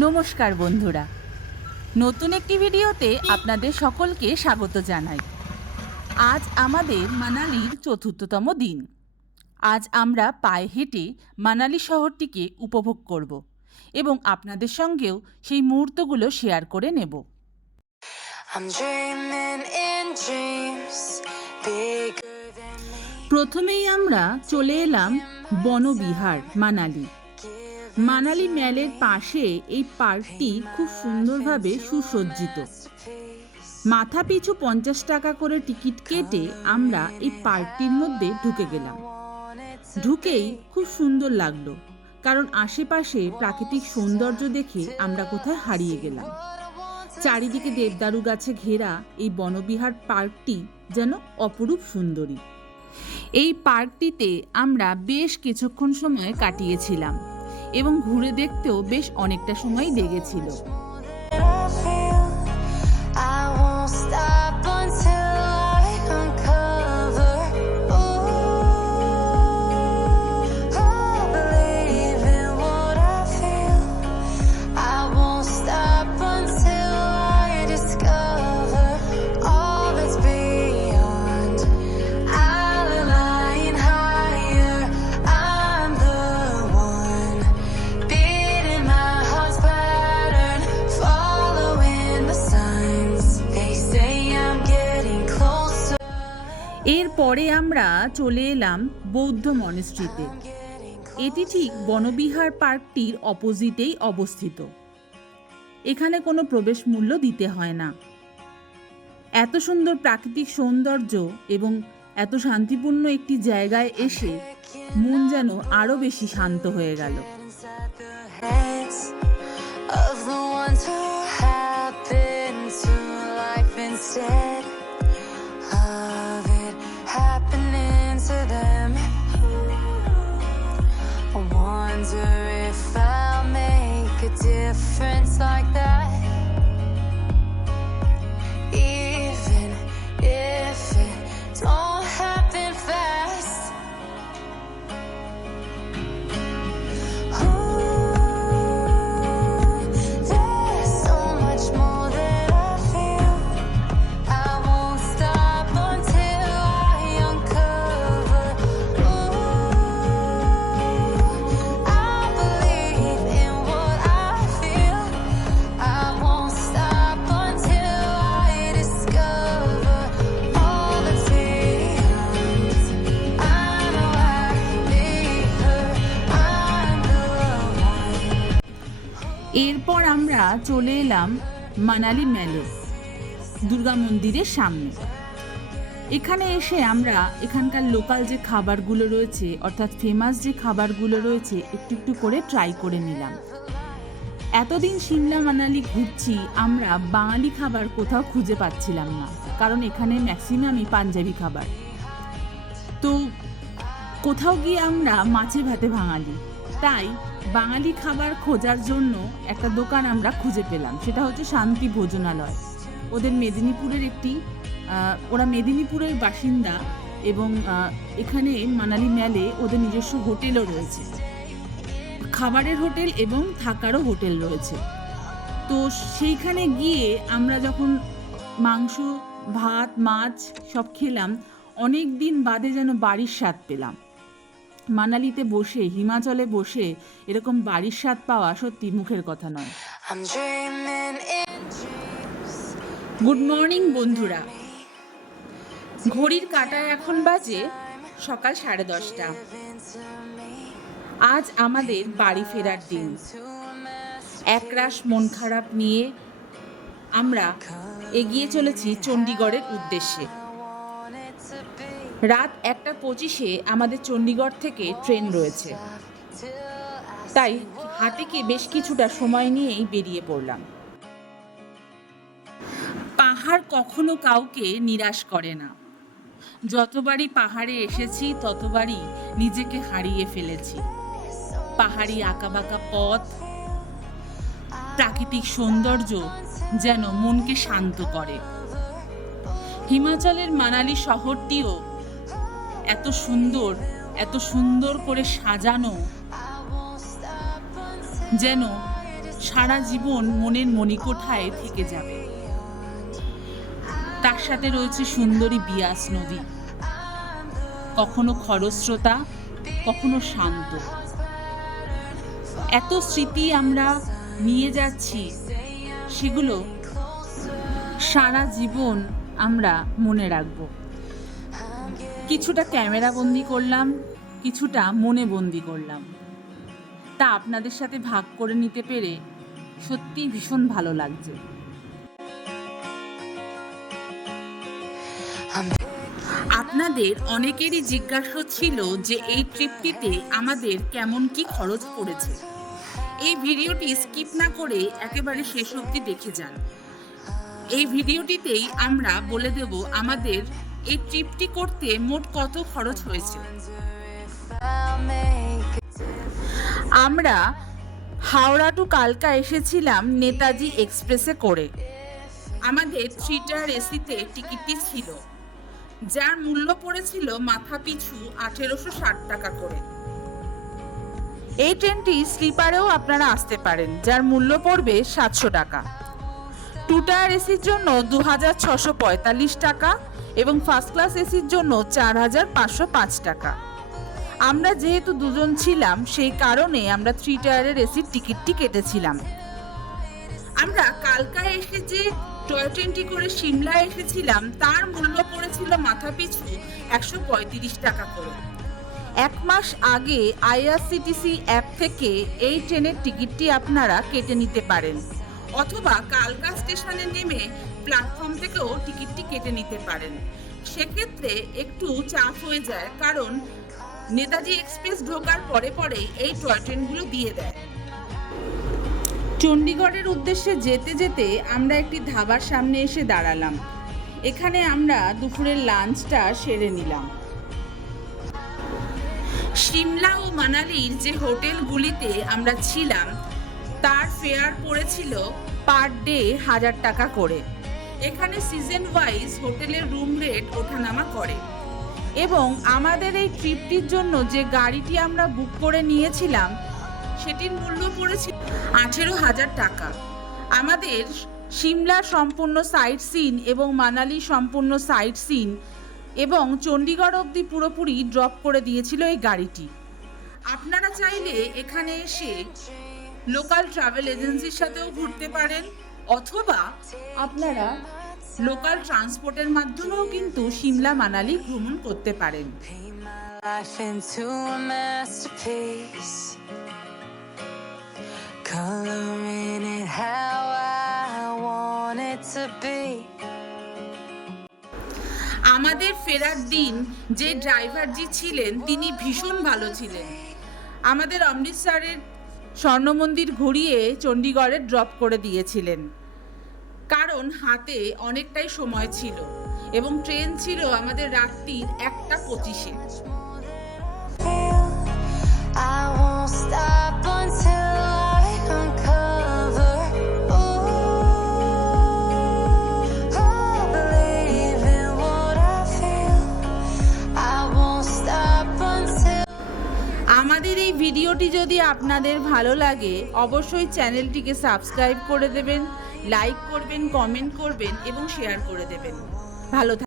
নমস্কার বন্ধুরা, নতুন একটি ভিডিওতে আপনাদের সকলকে স্বাগত জানাই। আজ আমাদের মানালির চতুর্থতম দিন। আজ আমরা পায়ে হেঁটে মানালি শহরটিকে উপভোগ করব এবং আপনাদের সঙ্গেও সেই মুহূর্তগুলো শেয়ার করে নেব। প্রথমেই আমরা চলে এলাম বনবিহার মানালি। মানালি ম্যালের পাশে এই পার্কটি খুব সুন্দরভাবে সুসজ্জিত। মাথা পিছু 50 টাকা করে টিকিট কেটে আমরা এই পার্কটির মধ্যে ঢুকে গেলাম। ঢুকেই খুব সুন্দর লাগলো, কারণ আশেপাশে প্রাকৃতিক সৌন্দর্য দেখে আমরা কোথায় হারিয়ে গেলাম। চারিদিকে দেবদারু গাছে ঘেরা এই বনবিহার পার্কটি যেন অপরূপ সুন্দরী। এই পার্কটিতে আমরা বেশ কিছুক্ষণ সময় কাটিয়েছিলাম এবং ঘুরে দেখতেও বেশ অনেকটা সময় লেগেছিল। এরপরে আমরা চলে এলাম বৌদ্ধ মনেস্ট্রিতে। এটি ঠিক বনবিহার পার্কটির অপোজিটেই অবস্থিত। এখানে কোনো প্রবেশ মূল্য দিতে হয় না। এত সুন্দর প্রাকৃতিক সৌন্দর্য এবং এত শান্তিপূর্ণ একটি জায়গায় এসে মন যেন আরও বেশি শান্ত হয়ে গেল। Difference like that, even if it don't happen fast. Ooh, there's so much more that I feel. I won't stop until I uncover. Ooh, I believe in what I feel. I won't stop until I discover all that's beyond. I know I'll be her. I'm the one. এরপর আমরা চলে এলাম মানালি ম্যালে, দুর্গা মন্দিরের সামনে। এখানে এসে আমরা এখানকার লোকাল যে খাবারগুলো রয়েছে, অর্থাৎ ফেমাস যে খাবারগুলো রয়েছে, একটু একটু করে ট্রাই করে নিলাম। এতদিন সিমলা মানালি ঘুরছি, আমরা বাঙালি খাবার কোথাও খুঁজে পাচ্ছিলাম না, কারণ এখানে ম্যাক্সিমামই পাঞ্জাবি খাবার। তো কোথাও গিয়ে আমরা মাছে ভাতে বাঙালি, তাই বাঙালি খাবার খোঁজার জন্য একটা দোকান আমরা খুঁজে পেলাম। সেটা হচ্ছে শান্তি ভোজনালয়। ওদের মেদিনীপুরের ওরা মেদিনীপুরের বাসিন্দা এবং এখানে মানালি ম্যালে ওদের নিজস্ব হোটেলও রয়েছে, খাবারের হোটেল এবং থাকারও হোটেল রয়েছে। তো সেইখানে গিয়ে আমরা যখন মাংস, ভাত, মাছ সব খেলাম, অনেক দিন বাদে যেন বাড়ির স্বাদ পেলাম। মানালিতে বসে, হিমাচলে বসে এরকম বাড়ির স্বাদ পাওয়া সত্যি মুখের কথা নয়। I'm dreaming in dreams. Good morning বন্ধুরা, ঘড়ির কাঁটায় এখন বাজে সকাল 10:30। আজ আমাদের বাড়ি ফেরার দিন। একরাশ মন খারাপ নিয়ে আমরা এগিয়ে চলেছি চণ্ডীগড়ের উদ্দেশ্যে। রাত 1:25-এ আমাদের চণ্ডীগড় থেকে ট্রেন রয়েছে, তাই হাতে কি বেশ কিছুটা সময় নিয়েই বেরিয়ে পড়লাম। পাহাড় কখনো কাউকে নিরাশ করে না। যতবারই পাহাড়ে এসেছি ততবারই নিজেকে হারিয়ে ফেলেছি। পাহাড়ি আঁকাবাঁকা পথ, প্রাকৃতিক সৌন্দর্য যেন মনকে শান্ত করে। হিমাচলের মানালি শহরটিও এত সুন্দর করে সাজানো, যেন সারা জীবন মনের মণিকোঠায় থেকে যাবে। তার সাথে রয়েছে সুন্দরী বিয়াস নদী, কখনো খরস্রোতা, কখনো শান্ত। এত স্মৃতি আমরা নিয়ে যাচ্ছি, সেগুলো সারা জীবন আমরা মনে রাখব। কিছুটা ক্যামেরা বন্দি করলাম, কিছুটা মনে বন্দি করলাম। তা আপনাদের সাথে ভাগ করে নিতে পেরে সত্যিই ভীষণ ভালো লাগছে। আপনাদের অনেকেরই জিজ্ঞাসা ছিল যে এই ট্রিপটিতে আমাদের কেমন কি খরচ পড়েছে। এই ভিডিওটি স্কিপ না করে একেবারে শেষ অবধি দেখে যান। এই ভিডিওটিতেই আমরা বলে দেব আমাদের এই ট্রিপটি করতে মোট কত খরচ হয়েছে। আমরা হাওড়া টু কালকা এসেছিলাম নেতাজি এক্সপ্রেসে করে। আমাদের 3 টায়ার এসিতে টিকিটটি ছিল, যার মূল্য পড়েছিল মাথা পিছু 1860 টাকা করে। এই ট্রেনটি স্লিপারেও আপনারা আসতে পারেন, যার মূল্য পড়বে 700 টাকা। 2 টায়ার এসির জন্য 2645 টাকা এবং ফার্স্ট ক্লাস এসির জন্য 4505 টাকা। আমরা যেহেতু দুজন ছিলাম, সেই কারণে আমরা 3 টায়ারের এসির টিকিটটি কেটেছিলাম। আমরা কালকা এসে যে টয় ট্রেনটি করে সিমলা এসেছিলাম, তার মূল্য পড়েছিল মাথা পিছু 135 টাকা করে। 1 মাস আগে আইআরসিটিসি অ্যাপ থেকে এই ট্রেনের টিকিটটি আপনারা কেটে নিতে পারেন, অথবা কালকা স্টেশনে নেমে প্ল্যাটফর্ম থেকেও টিকিটটি কেটে নিতে পারেন। সেক্ষেত্রে একটু চাপ হয়ে যায়, কারণ নেতাজি এক্সপ্রেস ঢোকার পরে পরে এই টয় ট্রেনগুলো দিয়ে দেয়। চণ্ডীগড়ের উদ্দেশ্যে যেতে যেতে আমরা একটি ধাবার সামনে এসে দাঁড়ালাম। এখানে আমরা দুপুরের লাঞ্চটা সেরে নিলাম। সিমলা ও মানালির যে হোটেলগুলিতে আমরা ছিলাম, তার ফেয়ার পড়েছিল পার ডে 1000 টাকা করে। এখানে সিজন ওয়াইজ হোটেলের রুম রেট ওঠানামা করে এবং আমাদের এই ট্রিপটির জন্য যে গাড়িটি আমরা বুক করে নিয়েছিলাম, সেটির মূল্য পড়েছিল 18,000 টাকা। আমাদের সিমলা সম্পূর্ণ সাইট সিন এবং মানালি সম্পূর্ণ সাইট সিন এবং চণ্ডীগড় অবধি পুরোপুরি ড্রপ করে দিয়েছিল এই গাড়িটি। আপনারা চাইলে এখানে এসে লোকাল ট্রাভেল এজেন্সির সাথেও ঘুরতে পারেন, অথবা আপনারা লোকাল ট্রান্সপোর্টের মাধ্যমেও কিন্তু সিমলা মানালি ভ্রমণ করতে পারেন। Life into a masterpiece, coloring it how I want it to be. আমাদের ফেরার দিন যে ড্রাইভারজি ছিলেন, তিনি ভীষণ ভালো ছিলেন। আমাদের অমৃতসরের স্বর্ণ মন্দির ঘুরিয়ে চণ্ডীগড়ে ড্রপ করে দিয়েছিলেন, কারণ হাতে অনেকটাই সময় ছিল এবং ট্রেন ছিল আমাদের রাত্রির 1:25-এ। I won't stop until I uncover. Ooh, I believe in what I feel. I won't stop until. আমাদের এই ভিডিওটি যদি আপনাদের ভালো লাগে, অবশ্যই চ্যানেলটিকে সাবস্ক্রাইব করে দেবেন, লাইক করবেন, কমেন্ট করবেন এবং শেয়ার করে দেবেন। ভালো থাকবেন।